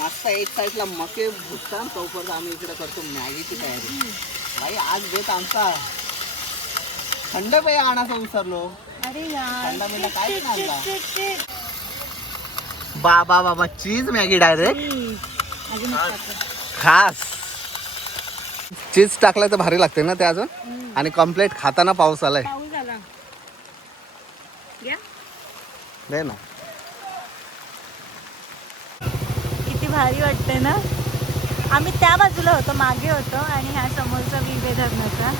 मस्त एक साईडला मके भुसता तोपर्यंत आम्ही इकडे करतो मॅगीची तयारी. भाई आज बेत आमचा थंड पेय आणायचा विसरलो. अरे यार थंड पेयला काय आणला? बाबा बाबा चीज मॅगी डायरेक्ट खास. चीज टाकलं तर भारी लागते ना ते अजून. आणि कम्प्लीट खाताना पाऊस आलाय. पाऊस आला दे ना. किती भारी वाटते ना. आम्ही त्या बाजूला होतो, मागे होतो आणि ह्या समोरचा विवे धरणाचा.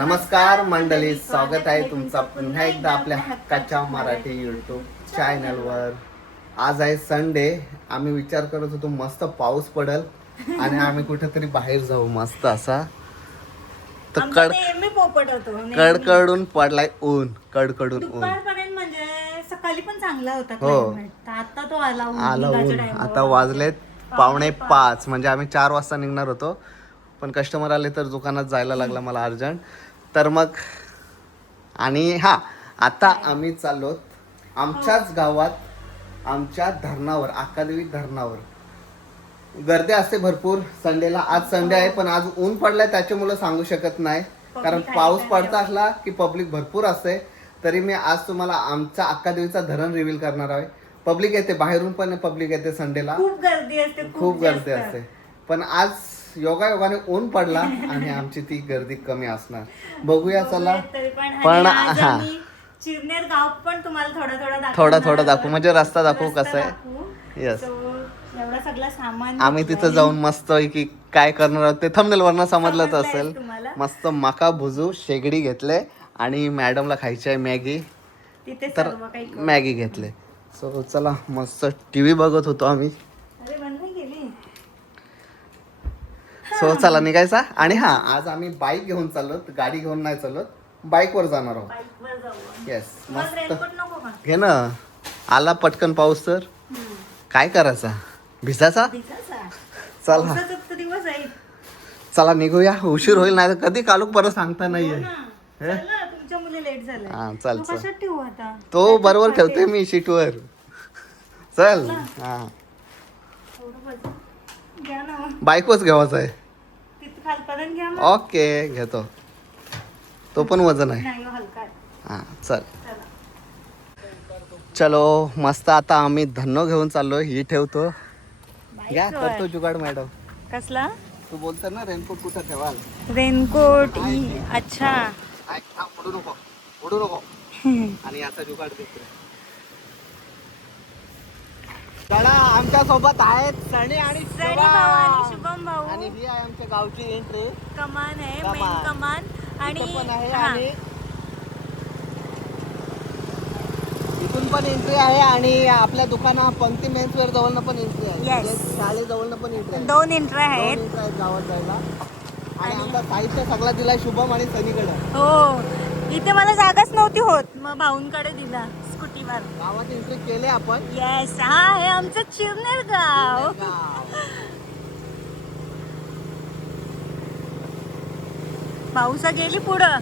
नमस्कार मंडळी, स्वागत आहे तुमचा पुन्हा एकदा आपल्या हक्काच्या मराठी यूट्यूब चॅनलवर. आज आहे संडे. आम्ही विचार करत होतो मस्त पाऊस पडल आणि आम्ही कुठेतरी बाहेर जाऊ मस्त असा. तर कडकडून पडलाय ऊन. कडकडून ऊन. दुपारपर्यंत म्हणजे सकाळी पण चांगला होता हो. क्लायमेट. आता तो आला ऊन. आता वाजलेत 4:45. म्हणजे आम्ही 4 वाजता निघणार होतो, पण कस्टमर आले तर दुकानात जायला लागला मला अर्जंट. तर मग आणि आता आम्ही चाललो आमच्याच गावात, आमच्या धरणावर, अक्कादेवी धरणावर. गर्दी असते भरपूर संडेला. आज संडे आहे पण आज ऊन पडलाय त्याच्यामुळे सांगू शकत नाही, कारण पाऊस पडता असला की पब्लिक भरपूर असते. तरी मी आज तुम्हाला आमचा अक्कादेवीचा धरण रिव्हील करणार आहे. पब्लिक येते, बाहेरून पण पब्लिक येते संडेला. खूप गर्दी असते, खूप गर्दी असते. पण आज योगायोगाने ऊन पडला आणि आमची ती गर्दी कमी असणार. बघूया चला. पण चिरनेर गाव पण तुम्हाला थोडा दाखवू, म्हणजे रस्ता दाखवू कसं आहे. येस, एवढा सगळा सामान आम्ही तिथं जाऊन मस्त की काय करणार आहोत ते थंबनेल वरनं समजलंच असेल. मस्त मका भुजू शेगडी घेतले आणि मॅडमला खायची आहे मॅगी, तर मॅगी घेतले. सो चला, मस्त टीव्ही बघत होतो आम्ही. सो चला निघायचा. आणि आज आम्ही बाईक घेऊन चाललो, गाडी घेऊन नाही चाललो, बाईक वर जाणार आहोत. येस, मस्त घे ना. आला पटकन पाऊस तर काय करायचा, भिजायचा. चला चला निघूया, उशीर होईल नाही तर कधी कालूक परत सांगता नाहीये. चल तो बरोबर ठेवते मी सीटवर. चल बाईकच घ्यावाच आहे. ओके घेतो, तो पण वजन आहे. चल चलो मस्त. आता आम्ही धन्नो घेऊन चाललोय. ही ठेवतो, घ्या करतो जुगाड मॅडम. कसला तू बोलतो ना रेनकोट कुठं ठेवाल. रेनकोट. अच्छा, उडू नको. आणि याचा जुगाड देतो. चला, आमच्या सोबत आहेत सनी आणि शुभम भाऊ. आणि ही आहे आमच्या गावची एंट्री. कमान आहे, मेन कमान. आणि इथून पण एंट्री आहे आणि आपल्या दुकाना पंक्ती मेन्सवेअर जवळनं पण एंट्री आहे. शाळेजवळनं पण एंट्री आहे. 2 एंट्री आहेत गावात जायला. आणि आमचा साहित्य सगळा दिलाय शुभम आणि सनीकडे. हो, इथे मला जागाच नव्हती होत, मग भाऊंकडे दिला स्कूटीवर. गावात एंट्री केले आपण. येस, हे आमचं चिरनेर गाव. पाऊसा गेली पुढं.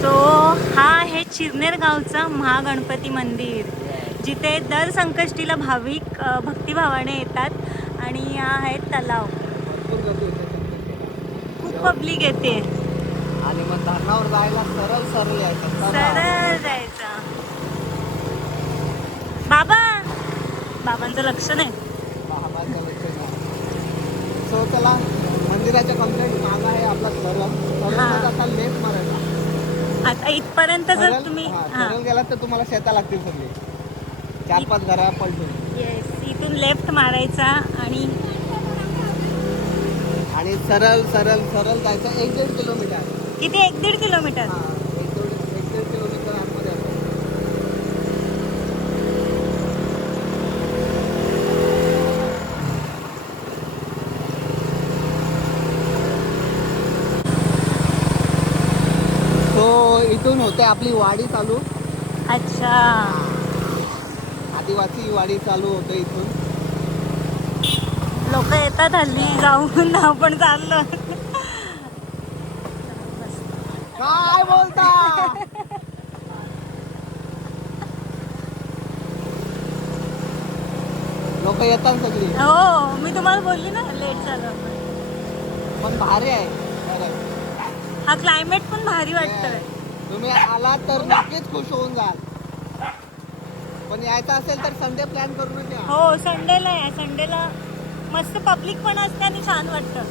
सो हा आहे चिरनेर गावचा महागणपती मंदिर, जिथे दर संकष्टीला भाविक भक्तिभावाने येतात. आणि हा आहे तलाव. खूप पब्लिक येते. आणि मग धरणावर जायला सरळ जायचं. बाबांचं लक्ष नाही. सो चला, मंदिराच्या कम्प्लीट माग आहे आपला धरण. आता लेफ्ट मारायचा. आता इथपर्यंत जर तुम्ही गेलात तर तुम्हाला शेता लागतील सगळे, 4-5 घरा पलटून. येस, इथून लेफ्ट मारायचा आणि सरळ जायचं. 1-1.5 किलोमीटर. किती? 1-1.5 किलोमीटर. 1-1.5 किलोमीटर आतमध्ये. सो इथून होते आपली वाडी चालू. अच्छा. आदिवासी वाडी चालू होते इथून. लोक येतात हल्ली जाऊन आपण चाललो. काय बोलता. लोक येतात सगळी. हो मी तुम्हाला बोलली ना लेट झालं. पण भारी आहे खरंच. हा क्लायमेट पण भारी वाटतंय. तुम्ही आलात तर नक्कीच खुश होऊन जाल. पण यायचं असेल तर संडे प्लॅन करूनच या. हो संडेला आहे. संडेला मस्त पब्लिक पण असते आणि छान वाटतं.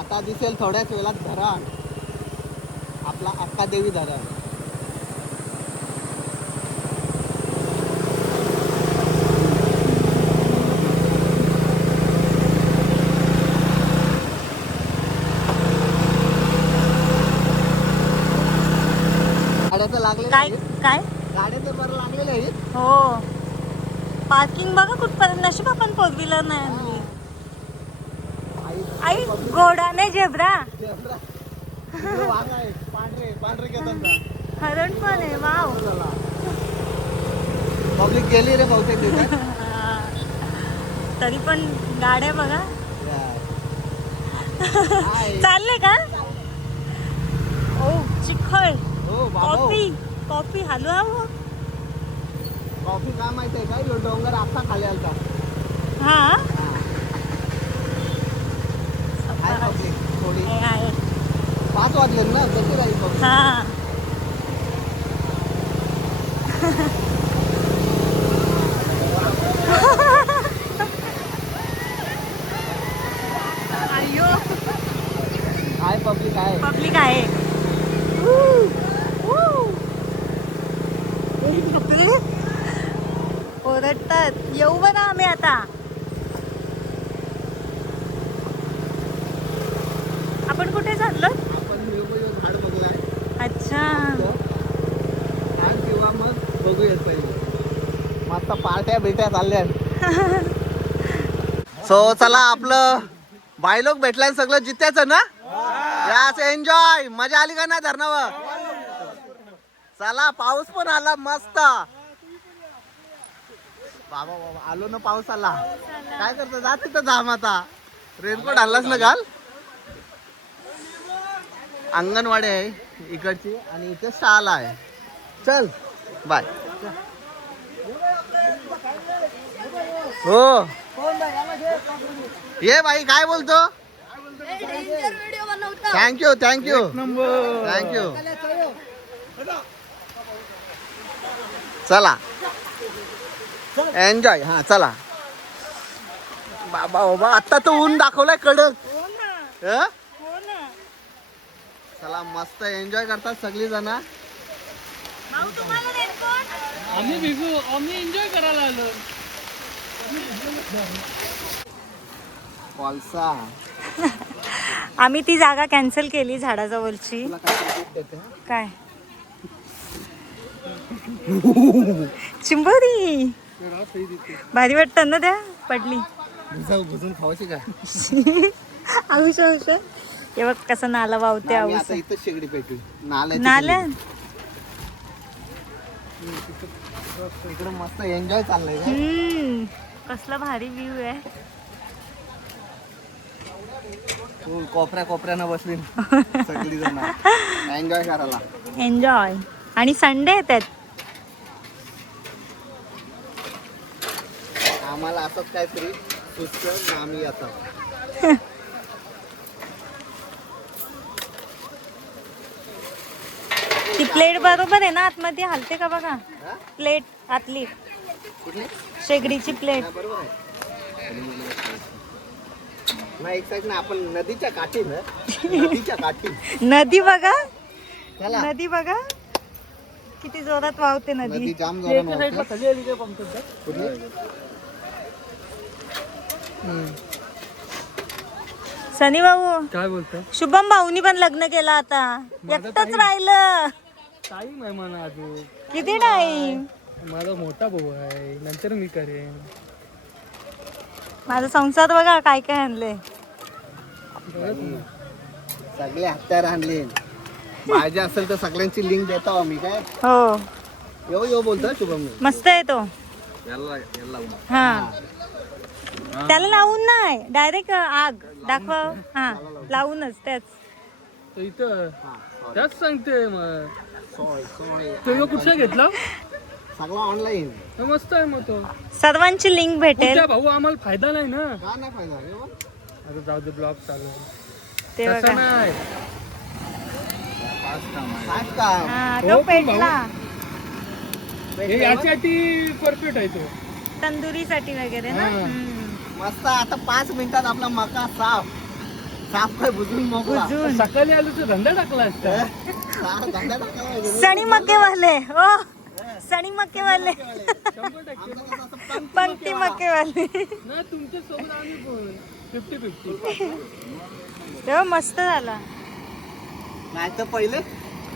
आता दिसेल थोड्याच वेळात धरण. आपला अक्कादेवी धरण. गाड्याचं लागले काय काय गाड्याचे बरं लागलेले आहेत. हो पार्किंग बघा कुठपर्यंत. नशीब आपण फोर व्हीलर नाही आणली. आई घोडा नाही झेब्रा. वाघ आहे पांढरे पांढरे केसांचा. हरण पण आहे. वाव. पब्लिक गेली रे बहुतेक तिथे. तरी पण गाड्या बघा. हाय. चालले का. ओ चिखल. हो बाबा. कॉफी कॉफी हॅलो हवं. कॉफी काय माहिती आहे का यो डोंगर अख्खा खाली आलता. हा आहे पब्लिक थोडी. आहे. 5 वाजले ना कशी राहील पब्लिक. हा अय्यो आहे पब्लिक आहे. पब्लिक आहे. ओरडतात. येऊ बरं आम्ही आता. आपण कुठे चाललो. आपण झाड बघूया. अच्छा झाड किंवा मग बघूयात पहिले. मस्त पार्ट्या बिट्या चालल्या. सो चला आपलं बायलोक भेटलाय सगळं जित्याचं ना. यास एन्जॉय. मजा आली का नाही धरणावर. चला पाऊस पण आला मस्त. बाबा बाबा आलो ना पाऊस आला. काय करतो जा तिथं जाम आता. रेनकोट आणलाच ना घाल. अंगणवाडी आहे इकडची आणि इथे शाळा आहे. चल बाय. हो ये बाई काय बोलतो. Thank you thank you thank you. चला एन्जॉय. हा चला बाबा बाबा आता तर ऊन दाखवलाय कडक. हो ना हं? हो ना. चला मस्त एन्जॉय करतात सगळी जण. भाऊ तुम्हाला रेनकोट. आम्ही भिगू. आम्ही एन्जॉय करायला आलो. कोलसा. आम्ही ती जागा कॅन्सल केली झाडाजवळची. तुला काय gift देते, हं? काय चिंबोरी भारी वाटतं ना. त्या पडली. घुसून खावायची का. आयुष आयुष हे बघ कसं नाला वावते. आम्ही आयुष आता इथं शेगडी पेटू. नाल्या. इकडे मस्त एन्जॉय चाललंय का? कसला भारी व्ह्यू आहे. तू कोपऱ्या कोपऱ्यानं बसली सगळी जण एन्जॉय करायला. एन्जॉय. आणि संडे येतात. आम्हाला असंच काहीतरी सुचतं आम्ही आता. ती प्लेट बरोबर आहे ना आतमध्ये हलते का बघा. हा? प्लेट आतली कुठली शेगडीची प्लेट. हा, बरोबर आहे. नाही एक साईड ना आपण नदीच्या काठी ना. नदीच्या काठी. नदी बघा. चला नदी बघा किती जोरात वाहते नदी नदी. जाम जोरात खाली आली काय पंकज. कुठली. सनी भाऊ काय बोलतो. शुभम भाऊनी पण लग्न केलं आता. एकटंच राहिलं. टाईम आहे मला अजून. किती टाईम. माझा मोठा भाऊ आहे. नंतर मी करेन. माझा संसार बघा काय काय आणले. सगळे हत्यार आणले पाहिजे असेल तर सगळ्यांची लिंक देतो आम्ही काय हो यो बोलतो शुभम मस्त आहे तो हा त्याला लावून नाही डायरेक्ट आग दाखवा हा लावूनच त्याच तर इथं त्याच सांगते मग तो कुठचा घेतला सगळा ऑनलाईन तर मस्त आहे मग तो सर्वांची लिंक भेटेल कुठल्या भाऊ आम्हाला फायदा नाही ना का नाही फायदा रे बा? आता जाऊ दे ब्लॉग चालू आहे. ते तसं बघा नाही काय काम हा हो, तो पण पेटला हे याच्यासाठी परफेक्ट आहे तो तंदुरीसाठी वगैरे ना हा. मस्त आता 5 मिनिटात आपला मका साफ काय बुजून मोकळा बुजून सकाळी आलो तर धंदा टाकला असता धंदा टाकायला पाहिजे रे. सणी मक्केवाले हो सणी मक्केवाले 100% पंक्ती मक्केवाले ना तुमच्या सोबत आम्ही पण 50-50 तेव्हा मस्त झाला नाही तर पहिले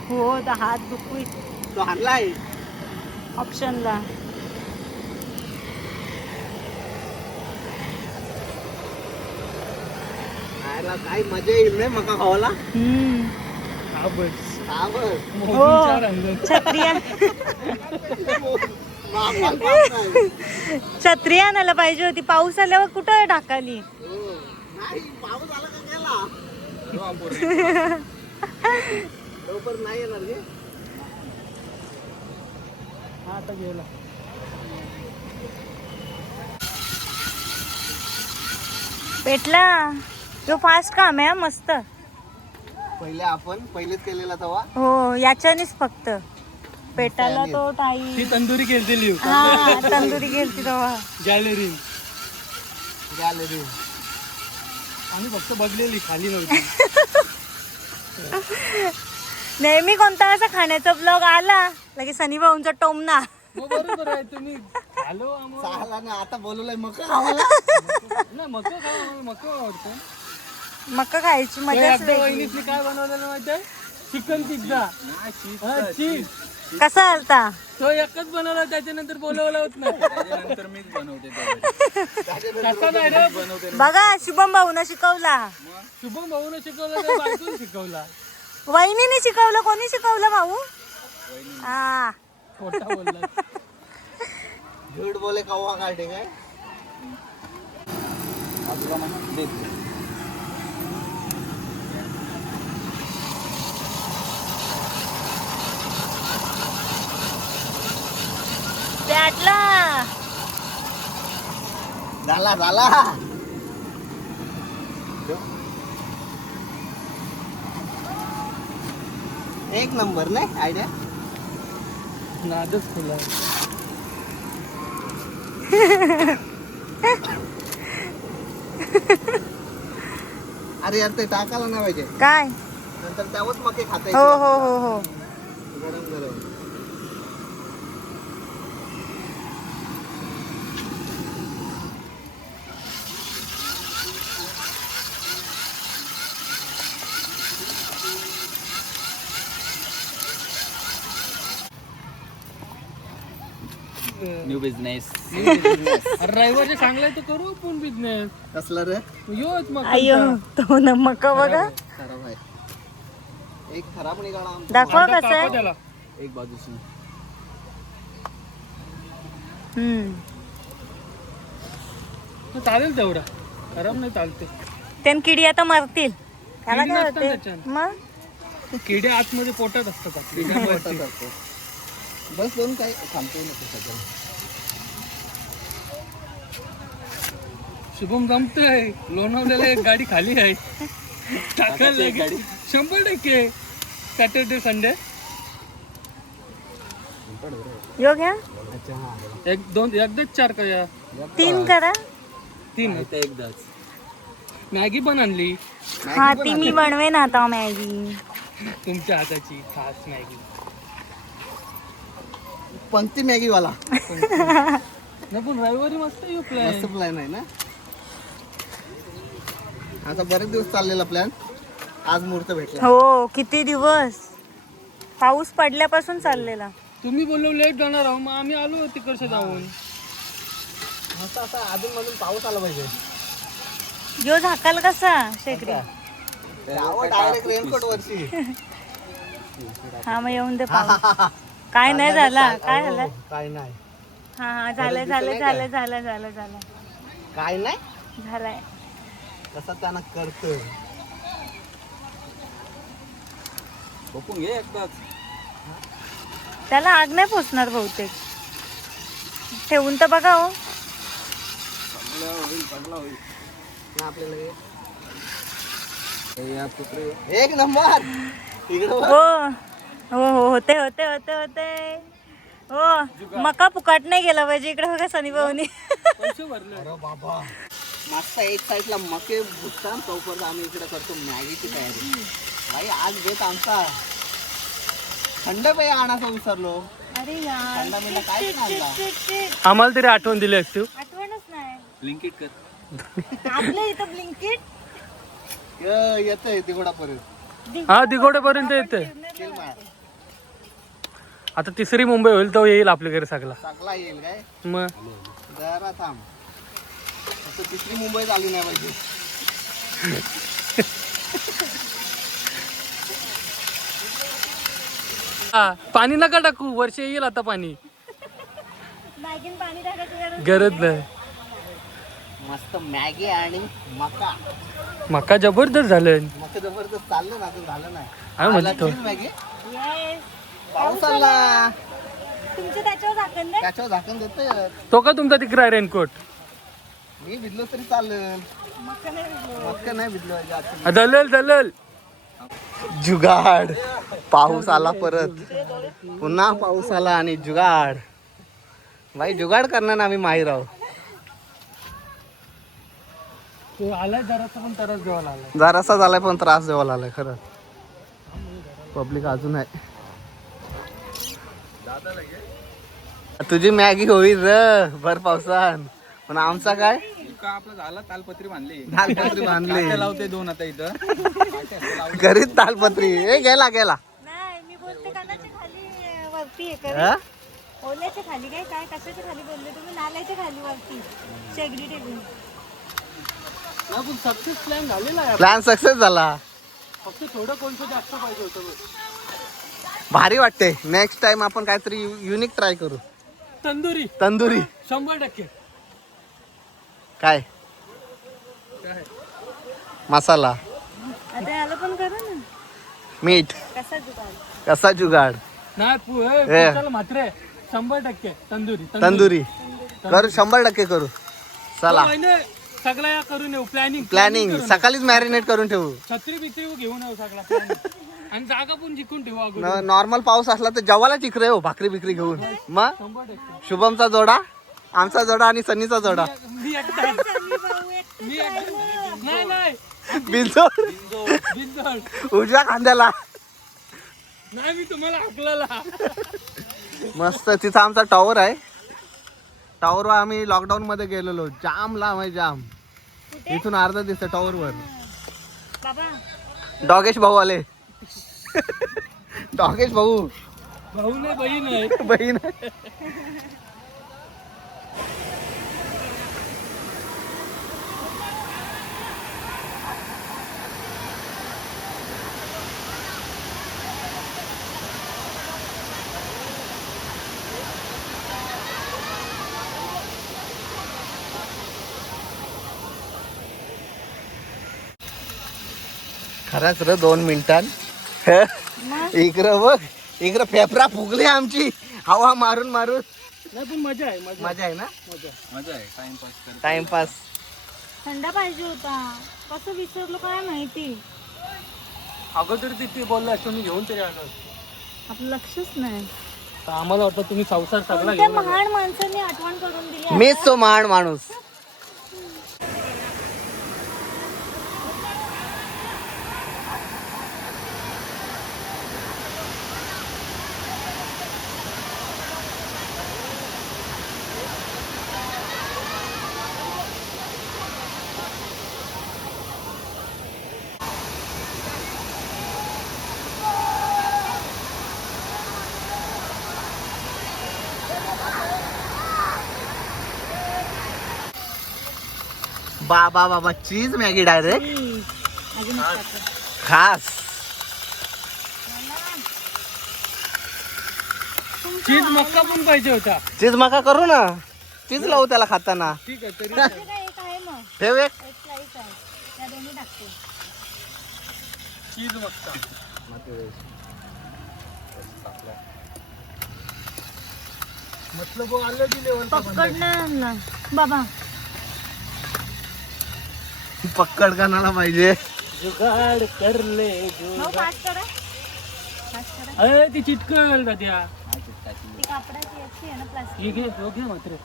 हो हात दुखू तो हाणलाय ऑप्शनला खायला काय मजा येईल नाही मका खावाला हा बस हा बस. मोदींच्या रंगात. छत्रिया बापाला बाप नाही. छत्री आणायला पाहिजे होती पाऊस आल्यावर कुठं ढाकाली हो. नाही पाऊस आला का गेला लवकर नाही येणार रे हा आता गेला पेटला तो फास्ट काम आहे हा, मस्त पहिले आपण पहिलेच केलेला तेव्हा हो याच्यानेच फक्त पेटायला तो टाई ती तंदुरी केली हा तंदुरी गेलती तेव्हा गॅलरी गॅलरी आम्ही फक्त बघलेली खाली नव्हती नेहमी कोणता असा खाण्याचा ब्लॉग आला लगे सनी भाऊंचा टोमना मग बरोबर आहे तुम्ही आलो आम्हाला चाला ना आता बोलवलंय मका नाही मका खाऊ आम्हाला मका आवडतं मका खायची तो मजा एकदा वहिनीतनी काय बनवलेलं माहिती आहे चिकन पिझ्झा चीज कसा आलता तो एकच बनवला त्याच्यानंतर बोलवला होत नाही तसा नाही रे बघा शुभम भाऊन शिकवला शुभम भाऊने शिकवलं का बायकोने शिकवला वहिनीने शिकवलं कोणी शिकवलं भाऊ हा खोटा बोलला झूठ बोले कव्वा काढे काय पेटला झाला एक नंबर नाही आयडिया नादच खुला अरे यार ते टाकायला नाही पाहिजे काय नंतर त्यावरच मके खाता हो येतील. हो हो हो गरम गरम न्यू बिझनेस रविवारचे चांगलाय तर करू आपण बिझनेस कसलं रे योच मग अय्यो तो न मका बघा खराब आहे एक खराब निघाला आमचा. दाखवा कसं आहे त्याला एक बाजूची तो चालेल तेवढा खराब नाही चालते त्यान किडी आता मरतील त्याला किडी काय नसतात होते त्याच्यात. मग किडे आतमध्ये पोटात असतात आपले. मोठा करतो. बस दोन काय थांबतो नको सगळं शुभम जमतोय लोणावल्याला एक गाडी खाली आहे टाकायला एक गाडी 100% सॅटर्डे संडे यो घ्या एकदाच 4 करूया 3 करा 3 एकदाच मॅगी पण आणली हा ती मी बनवेन आता मॅगी तुमच्या हाताची खास मॅगी पंक्ती मॅगी वाला नाही पण रविवारी मस्त येऊ प्लॅन मस्त प्लॅन आहे ना आता बरेच दिवस चाललेला प्लॅन आज मुहूर्त भेटला हो किती दिवस पाऊस पडल्यापासून चाललेला तुम्ही बोललो लेट जाणार आहो मग आम्ही आलो तिकडचे जाऊन असं असा अजून मधून पाऊस आला पाहिजे यो झाकाल कसा शेकडी डायरेक्ट रेनकोट वरची. हा मग येऊन दे पाऊस. काय नाही झाला, काय झालं? काय नाही, हा हा झालं झालं झालं झालं झालं झालं काय नाही झालंय. कसं त्यांना करतो. झोपून घे एकदाच. त्याला आग नाही पोचणार बहुतेक. ठेवून तर बघा हो. आपल्याला या कुत्रे. एक नंबर इकडं बघ. हो हो हो होते होते होते होते हो. मका फुकाट नाही गेला पाहिजे. इकडे बघा सनी भाऊनी. पैसे भरले. अरे बाबा मस्त एक साईडला मके भुसतान तोपर्यंत आम्ही इकडे करतो मॅगीची तयारी. भाई आज बेत आमचा थंड पेय आणायचं विसरलो. अरे यार थंड पेयला काय आणला. आम्हाला तरी आठवण दिली असती. आठवणच नाही. ब्लिंकिट कर. आपल्या इथं ब्लिंकिट येतंय तिघोडापर्यंत. हा दिघोड्यापर्यंत येते. आता तिसरी मुंबई होईल तो येईल आपल्या घरी सगळा. सगळा येईल काय. मग जरा थांब. फक्त तिसरी मुंबईत आली नाही पाहिजे. हा, पाणी नका टाकू. वर्ष येईल आता पाणी. मॅगीन पाणी टाकायची गरज नाही. मस्त मॅगी आणि मका. मका जबरदस्त झालं. मका जबरदस्त चाललं ना. असं झालं नाही. हा, म्हणजे तो. Maggi yes. पाऊस आला. तुमचे त्याच्यावर झाकण दे. त्याच्यावर झाकण देतोय. तो का तुमचा तिकडे रेनकोट. मी भिजलो तरी चालेल. मका नाही भिजलो. मक्का नाही भिजलो पाहिजे आता. दलल दलल. जुगाड. पाऊस आला परत. पुन्हा पाऊस आला आणि जुगाड. भाई जुगाड करणार ना आम्ही माहीर आहोत. तो आलाय जरासा पण तरच देवाला आलाय. जरासा झालाय पण त्रास देवाला आलाय खरं. पब्लिक अजून आहे. तुझी मॅगी होईल र भर पावसान. पण आमचा काय आपला झाला तालपत्री बांधली. तालपत्री बांधली. लावते दोन आता इथं. घरीच तालपत्री. ए गेला गेला. नाही मी बोलते कानाच्या खाली वरती आहे हा? का. ओल्याच्या खाली काय काय कशाच्या खाली बोलले तुम्ही. नाल्याच्या खाली वरती शेगडी टेकून. सक्सेस प्लॅन झालेला आहे. प्लॅन सक्सेस झाला. फक्त थोडं कोणतं जास्त पाहिजे होतं. भारी वाटते. नेक्स्ट टाइम आपण काहीतरी युनिक ट्राय करू. तंदुरी तंदुरी 100%. काय मसाला आता याला पण करू ना. मीठ कसा जुगाड. कसा जुगाड. नाही मात्र 100% तंदुरी. तंदुरी करू 100% करू. चला सगळा या करून येऊ. प्लॅनिंग सकाळीच मॅरिनेट करून ठेवू. छत्री बित्री घेऊन येऊ सगळा. आणि जागा पण जिंकून ठेवू अगोदर. नॉर्मल पाऊस असला तर जेवायला चिकरे हो भाकरी बिकरी घेऊन. मग 100%. शुभमचा जोडा, आमचा जोडा आणि सन्नीचा जोडा. मी एकटा. नाही नाही बिनजोड बिनजोड. उजव्या खांद्याला. नाही मी तुम्हाला हाकलाला. मस्त तिथं आमचा टॉवर आहे. टॉवरवर आम्ही लॉकडाऊन मध्ये गेलेलो. जाम लांब आहे जाम. इथून अर्धा दिवस टॉवर वर. बाबा डॉगेश भाऊ आले. डॉगेश भाऊ भाऊ नाही बहीण आहे. बहीण. खरंच र 2 मिनिटात. इकडं बघ. इकडं फेफरा फुगली आमची हवा मारून मारून. नाही पण मजा आहे. मजा आहे ना. मजा आहे. Timepass timepass. थंडा पाहिजे होता. कसं विसरलो काय माहिती. अगोदर तिथे बोलला असतो मी घेऊन तरी आलो. आपलं लक्षच नाही. तर आम्हाला वाटतं तुम्ही संसार सगळा कोणत्या घेऊन आला. महान माणसाने आठवण करून दिली. मीच तो महान माणूस. बाबा बाबा चीज मॅगी डायरेक्ट. अजून एक टाकू. खास चीज मक्का पण पाहिजे होता. चीज मका करू ना, चीज लावू त्याला खाताना. ठीक आहे तरी बाकी काय एक आहे मग ठेव एक. एक स्लाइस आहे त्या दोन्ही टाकते. चीज मक्का. मतलब वो अलग ही लेवल का बनता है. पकडणार ना बाबा. पक्कड कानाला पाहिजे. जुगाड कर ले मग फास्ट करा फास्ट करा. अरे ती चिटकल दाद्या. ती कापडाची याची आहे ना प्लास्टिक. ये घे योग्य मात्र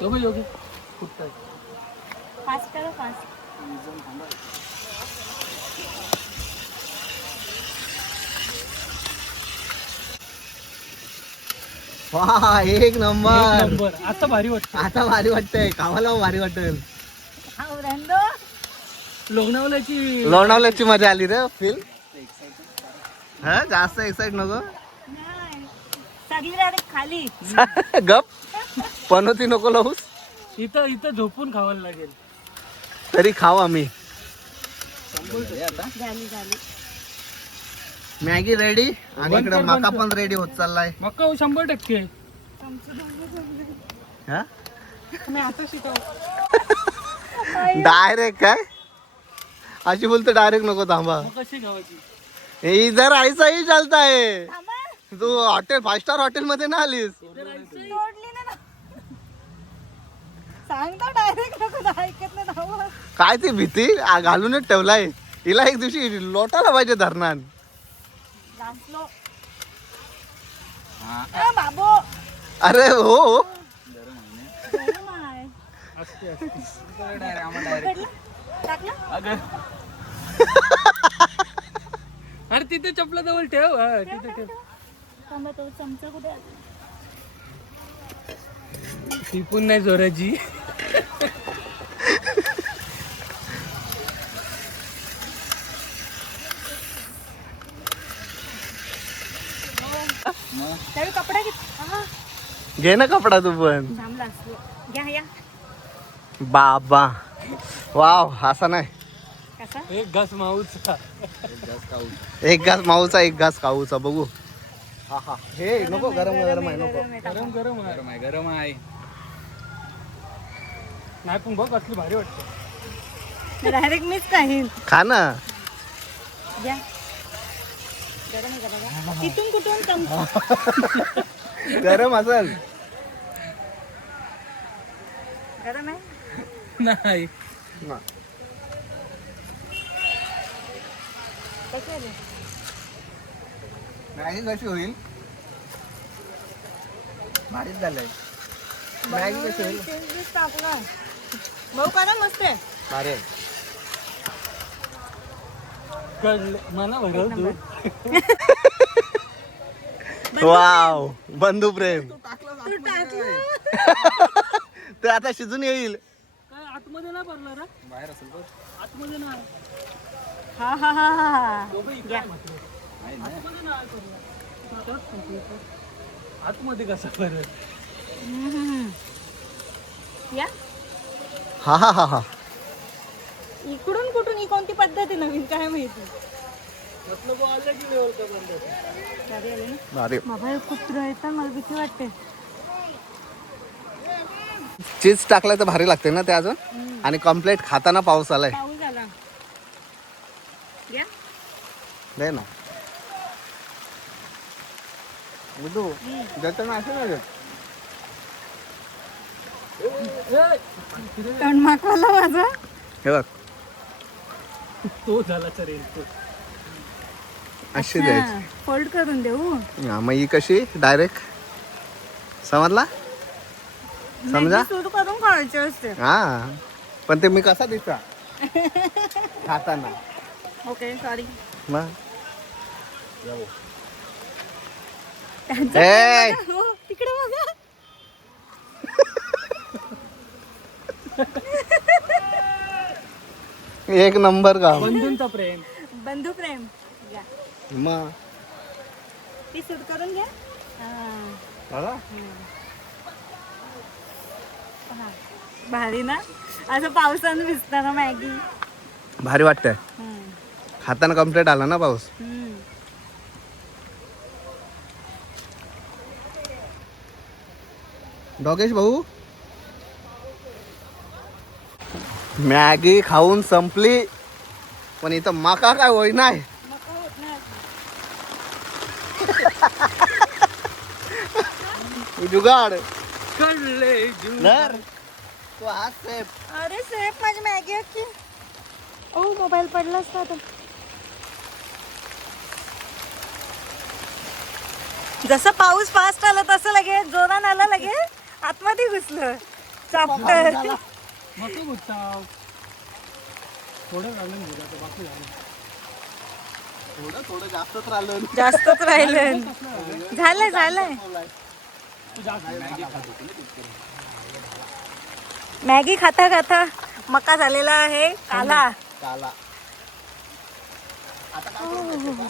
तो बघ योग्य फुटतंय. फास्ट करा फास्ट. वा एक नंबर. नंबर आता भारी वाटतं. आता भारी वाटतंय, खावाला भारी वाटेल. हा उरांदो. लोणावल्याची लोणावल्याची मजा आली रे फील. हा जास्त एक्साइट नको. नाही सगळी डायरेक्ट खाली. गप पनोती नको लावूस. इथं इथं झोपून खावायला लागेल. तरी खाऊ आम्ही. झाली झाली. मॅगी रेडी आणि इकडे मका पण रेडी होत चाललाय. मक्का 100%. हा मी आता शिकव. डायरेक्ट काय अशी बोलतो डायरेक्ट नको थांबा. मग कशी खावायची. इधर ऐसा ही चलता है. थांबा. तू हॉटेल 5 स्टार हॉटेल मध्ये ना आलीस. तोडली ना सांगतो डायरेक्ट नको ना, ऐकत नाही धावत. काय ती भीती घालूनच ठेवलाय. हिला एक दिवशी लोटायला पाहिजे धरणान. लासलो. बाबो अरे हो गरम आहे. असते असते. पकडलं? टाकलं? अरे तिथे चपला जवळ ठेव. हा, तिथे ठेव. थांबा तो चमचा कुठे आहे? ती पण नाही जोराची. त्यावेळी कपडा घेत. हा घे ना कपडा तू पण. थांबला असलो. घ्या या. बाबा वाव असा नाही. कसा? एक घास माऊचा. एक घास माऊचा एक घास काऊचा बघू. हा हा हे नको गरम गरम आहे नको. गरम गरम आहे. गरम आहे. नाही पण बघ असली भारी वाटते. डायरेक्ट मीच काहीन. खा ना. घ्या. गरम आहे का बघा. तिथून कुठून चमचा. गरम असेल. गरम आहे. नाही कशी आहे? मॅगी कशी होईल. भारीच झालंय. मॅगी कशी होईल. चेंजेस टाकला. भाऊ का ना मस्त आहे. भारी आहे. कळलं मला भरव तू. वाव बंधू प्रेम. तू टाकलं. ते आता शिजून येईल. काय आतमध्ये नाही भरला रे. बाहेर असेल बघ. आतमध्ये नाही. हा हा हा हा. तो बघ इकडे आहे म्हटलं. आतमध्ये नाही भरला. आतमध्ये कसा परत. या हा हा हा हा इकडून कुठून ही कोणती पद्धत आहे नवीन काय माहिती. मतलब वो अलग ही लेवल का बंद है. भारी. बाबा हे कुत्र आहे तर मला भीती वाटते. चीज टाकलं तर भारी लागते ना ते अजून. आणि कम्प्लीट खाताना पाऊस आलाय. पाऊस आला. या दे ना बुद्धू देतो ना असं नाही देत. तण माकवाला माझा. हे बघ तो झाला चरेल तो. अशी द्यायची. फोल्ड करून देऊ. हा, मग ही कशी डायरेक्ट समजला. समजा सुरू करून खायचे असते. हा पण ते मी कसा दिसता खाताना. Okay sorry. मग त्यांचं ए! प्रेम बघा. हो, तिकडे बघा. एक नंबर काम. बंधूंचा प्रेम. बंधू प्रेम. या मग ती सूट करून घ्या. बघा. हा. भारी ना असं पावसानं भिजताना मॅगी. भारी वाटतंय. हाताने कम्प्लीट आला ना पाऊस. डॉगेश भाऊ मॅगी खाऊन संपली पण इथं मका काय होई नाही. जुगाड तो आज सेफ. अरे सेफ माझी मॅगी आहे. ओ मोबाईल पडला असता आता. जसं पाऊस फास्ट आला तसं लगेच जोरान आला लगेच आतमध्ये घुसलं चाप्टर. मस्त गुच्चाव. थोडं राहिलं नाही आता, बाकी झालं. थोडं जास्तच राहिलं. जास्तच राहिलं. झालंय मॅगी खाता खाता मका झालेला आहे काला. काला आता काय करायचं का?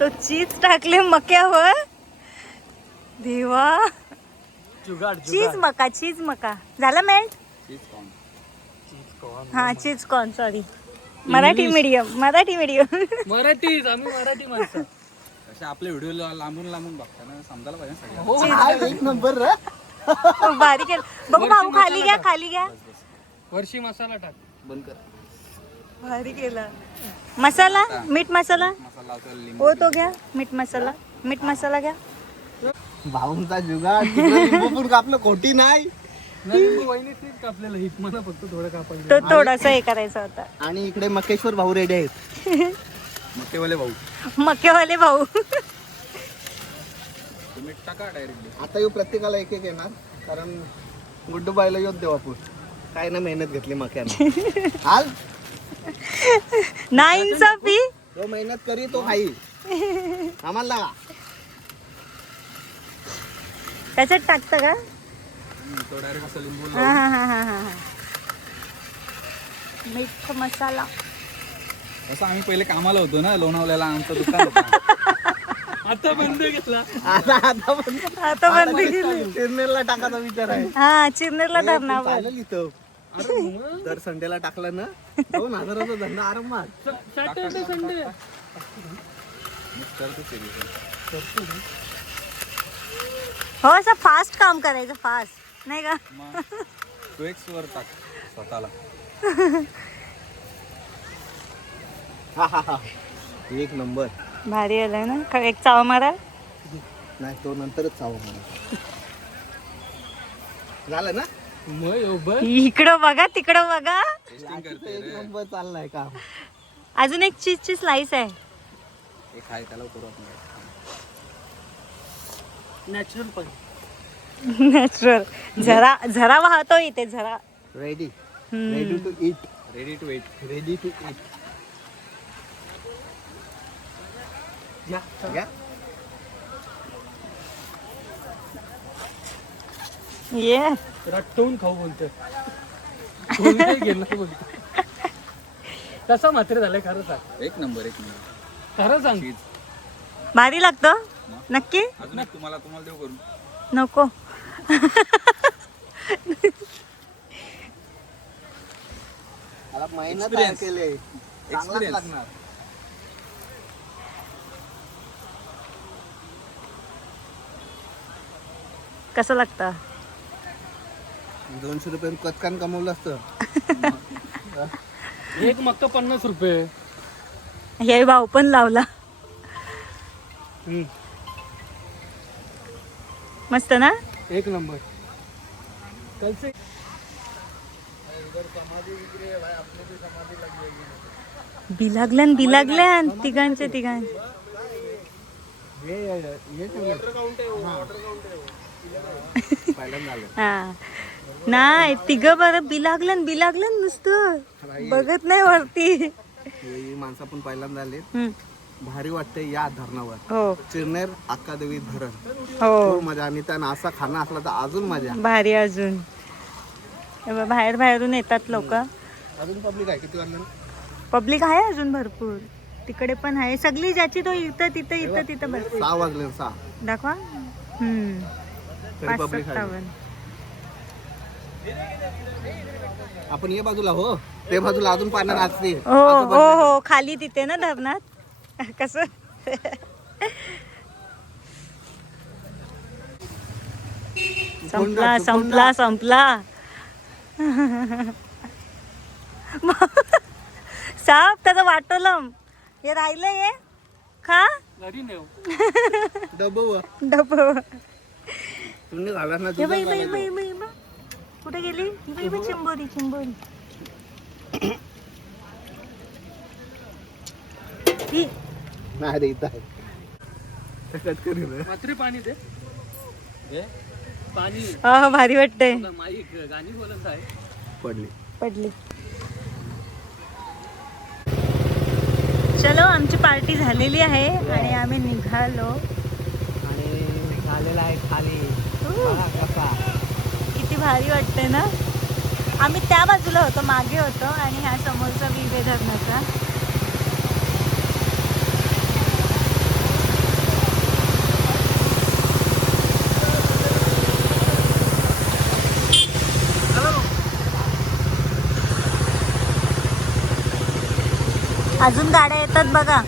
तो चीज टाकले मक्यावर. देवा चीज मका झाला मेल्ट. हा cheese corn sorry Marathi medium मराठीच आम्ही मराठी माणसं. असे आपले व्हिडिओ लांबून लांबून बघता ना, समजायला पाहिजे सगळं. हो हा, एक नंबर रे. बारीक आहे. बघू भाऊ खाली घ्या वर्षी मसाला टाक. बंद कर. भारी केला. मसाला मीठ मसाला मसाला लावतो, लिंबू. हो तो घ्या. मीठ मसाला घ्या. भाऊंचा जुगाड. तिकडे लिंबू पण कापलं खोटी नाही. नाही वहिनीच कापलेलं हिट मला फक्त थोडं कापायचं. तो थोडासा हे करायचा होता. आणि इकडे मकेश्वर भाऊ रेडी आहेत. मक्केवाले भाऊ मक्यावाले भाऊ. तुम्ही टाका डायरेक्टली. आता येऊ प्रत्येकाला एक एक येणार कारण गुड्डू बाईला योद्ध देऊ आपण. काय ना मेहनत घेतली मक्यानं. हाल ना इन्साफी. तो मेहनत करी तो खाई. आम्हाला लागा. त्याच्यात टाकतं का? तो डायरेक्ट असं लिंबू हा. मीठ मसाला. असं आम्ही पहिले कामाला होतो ना लोणावल्याला, आमचं दुकान होतं. आता बंद घेतला. आता बंद केली. चिरनेरला टाकायचा विचार आहे. हा चिरनेरला धरणार. चालेल इथं. दर संडेला टाकलं ना 2,000चा धंदा आरामात. सॅटर्डे संडे हो असं फास्ट काम करायचं फास्ट नाही का? तो एक वर टाक स्वतःला. हा. एक नंबर. भारी आलाय ना. एक चाव मारा. नाही तो नंतरच चाव मला. झालं ना. इकडं बघा तिकडं बघा. टेस्टिंग करते एक रे. नंबर चाललाय का. अजून एक चीजची स्लाइस आहे. एक आहे त्याला करू आपण. नॅचरल पण नॅचरल. झरा वाहतो इथे झरा. Ready hmm. To eat. Ready to wait. Ready to eat. घ्या. ये रट्टवून खाऊ बोलतोय. गेलं बोलतो. कसा मात्र झालाय खरं सांग. एक नंबर. खरं सांग. चीज भारी लागतं नक्की. अजून एक तुम्हाला देऊ करून. नको. मला मेहनत Experience. केली. Experience. लागणार. कसं लागतं? 200 रुपये कचकान कमवलं असतं. एक मक्का 50 रुपये. हे भाव पण लावला. मस्त ना. एक नंबर. कलसे बिलागल्यान तिघांचे तिघां. हा नाही तिघ बरं बिलागल्यान नुसतं बघत नाही वरती. ही माणसं पण पहिल्यांदा आले. हम्म. भारी वाटते या धरणावर. हो चिरनेर अक्कादेवी धरण. हो मजा. आणि त्या नासा खाना असला तर अजून मजा. भारी. अजून हे बघ, बाहेरून येतात लोक. अजून पब्लिक आहे किती वाजलं. पब्लिक आहे अजून भरपूर. तिकडे पण आहे सगळी ज्याची तो इथं तिथं बस. 6 वाजले. 6 दाखवा. तरी public आहे. 5-57. आपण ये बाजूला हो, ते बाजूला अजून पाण्यात असते. हो हो हो खाली तिथे ना धरणात कसं संपला संपला संपला साप त्याचं वाटोलम हे राहिलं हे खा घरी नेऊ डब डब तुम्ही झाला ना हे बाई बाई बाई बाई बाई. कुठे गेली ही बाई बाई चिंबोरी चिंबोरी ही नाही रे इथं आहे. कटकरी रे. मात्र पाणी दे पाणी भारी वाटतंय माई गाणी बोलत आहे पडली. पडली चलो आमची पार्टी झालेली आहे आणि आम्ही निघालो आणि झालेला आहे खाली. किती भारी वाटतंय ना. आम्ही त्या बाजूला होतो मागे होतो आणि ह्या समोरचा विवे धरणाचा अजून गाड्या येतात बघा.